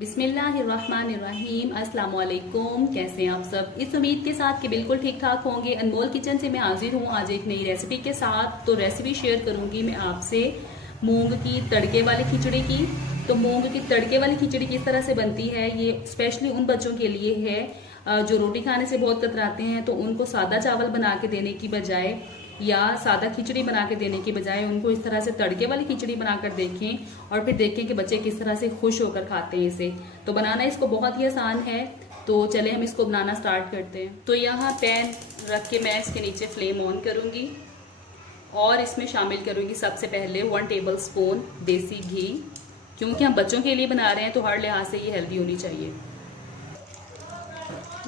बिस्मिल्लाहिर्रहमानिर्रहीम। अस्सलाम वालेकुम। कैसे हैं आप सब? इस उम्मीद के साथ कि बिल्कुल ठीक ठाक होंगे। अनमोल किचन से मैं हाजिर हूँ आज एक नई रेसिपी के साथ। तो रेसिपी शेयर करूंगी मैं आपसे मूंग की तड़के वाली खिचड़ी की। तो मूंग की तड़के वाली खिचड़ी किस तरह से बनती है, ये स्पेशली उन बच्चों के लिए है जो रोटी खाने से बहुत कतराते हैं। तो उनको सादा चावल बना के देने की बजाय या सादा खिचड़ी बना के देने की बजाय उनको इस तरह से तड़के वाली खिचड़ी बनाकर देखें और फिर देखें कि बच्चे किस तरह से खुश होकर खाते हैं इसे। तो बनाना इसको बहुत ही आसान है। तो चले हम इसको बनाना स्टार्ट करते हैं। तो यहाँ पैन रख के मैं इसके नीचे फ्लेम ऑन करूँगी और इसमें शामिल करूँगी सबसे पहले 1 टेबल स्पून देसी घी। क्योंकि हम बच्चों के लिए बना रहे हैं तो हर लिहाज से ये हेल्दी होनी चाहिए।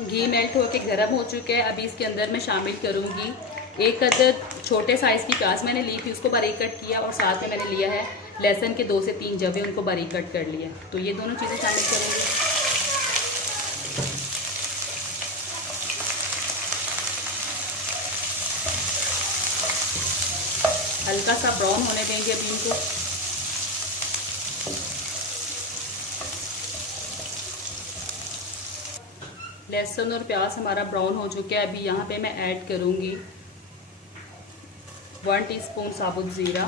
घी मेल्ट होकर गर्म हो चुका है। अभी इसके अंदर मैं शामिल करूँगी एक अदद छोटे साइज़ की प्याज मैंने ली थी, उसको बारीक कट किया और साथ में मैंने लिया है लहसुन के 2 से 3 जवे, उनको बारीक कट कर लिया। तो ये दोनों चीज़ें शामिल करेंगे। हल्का सा ब्राउन होने देंगे अभी इनको। लहसुन और प्याज हमारा ब्राउन हो चुका है। अभी यहाँ पे मैं ऐड करूँगी 1 टीस्पून साबुत ज़ीरा।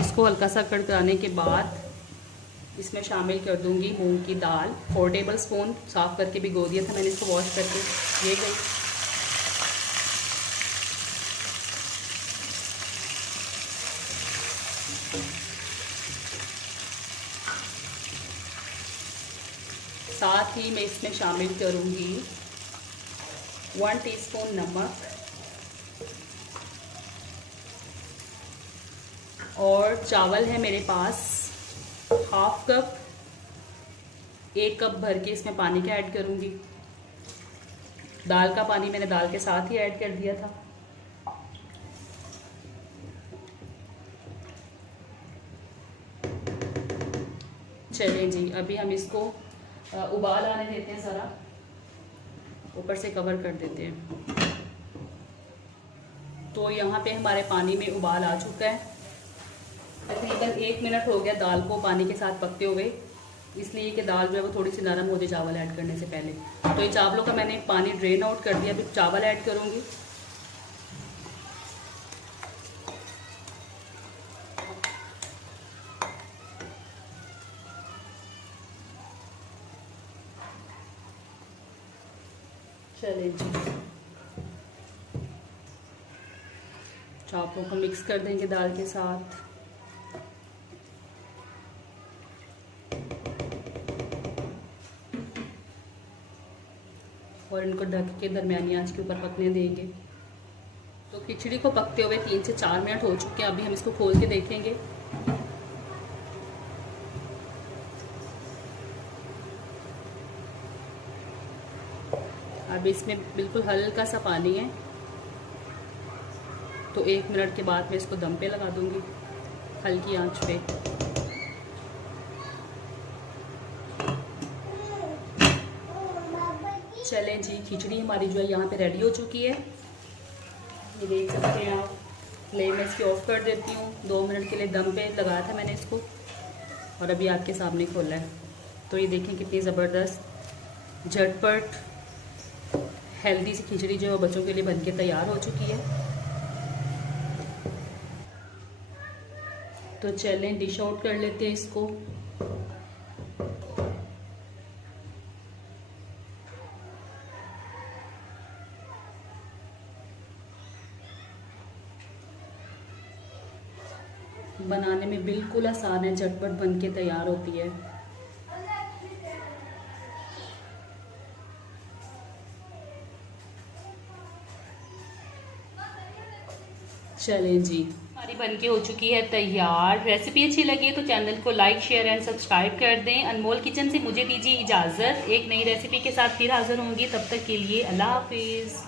इसको हल्का सा कड़काने के बाद इसमें शामिल कर दूंगी मूंग की दाल। 4 टेबल स्पून साफ़ करके भिगो दिया था मैंने इसको वॉश करके। ये गई। साथ ही मैं इसमें शामिल करूंगी 1 टीस्पून नमक और चावल है मेरे पास हाफ कप। 1 कप भर के इसमें पानी का ऐड करूंगी। दाल का पानी मैंने दाल के साथ ही ऐड कर दिया था। चलें जी, अभी हम इसको उबाल आने देते हैं। ज़रा ऊपर से कवर कर देते हैं। तो यहाँ पे हमारे पानी में उबाल आ चुका है। तकरीबन 1 मिनट हो गया दाल को पानी के साथ पकते हुए, इसलिए कि दाल जो है वो थोड़ी सी नरम हो जाए चावल ऐड करने से पहले। तो ये चावलों का मैंने पानी ड्रेन आउट कर दिया। अभी चावल ऐड करूँगी। चलिए जी, चावलों को मिक्स कर देंगे दाल के साथ। और इनको ढक के दरमियानी आंच के ऊपर पकने देंगे। तो खिचड़ी को पकते हुए 3 से 4 मिनट हो चुके हैं। अभी हम इसको खोल के देखेंगे। अब इसमें बिल्कुल हल्का सा पानी है। तो 1 मिनट के बाद मैं इसको दम पे लगा दूंगी हल्की आंच पे। चलें जी, खिचड़ी हमारी जो है यहाँ पे रेडी हो चुकी है। ये देख सकते हैं आप। फ्लेम में इसकी ऑफ कर देती हूँ। 2 मिनट के लिए दम पे लगाया था मैंने इसको और अभी आपके सामने खोला है। तो ये देखें कितनी ज़बरदस्त झटपट हेल्दी सी खिचड़ी जो है बच्चों के लिए बनके तैयार हो चुकी है। तो चलें डिश आउट कर लेते हैं इसको। बनाने में बिल्कुल आसान है, झटपट बनके तैयार होती है। चलें जी, हमारी बनके हो चुकी है तैयार। रेसिपी अच्छी लगी तो चैनल को लाइक शेयर एंड सब्सक्राइब कर दें। अनमोल किचन से मुझे दीजिए इजाज़त। एक नई रेसिपी के साथ फिर हाजिर होंगी। तब तक के लिए अल्लाह हाफिज़।